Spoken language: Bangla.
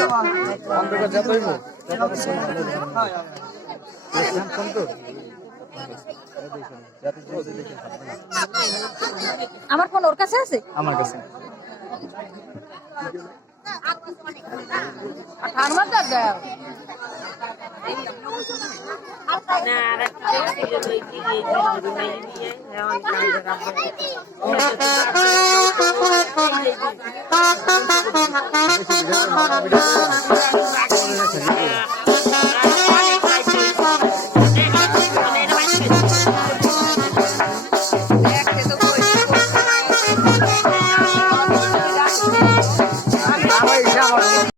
অন্ধকার যত হইব ফোন তো আমার ফোন ওর কাছে আছে, আমার কাছে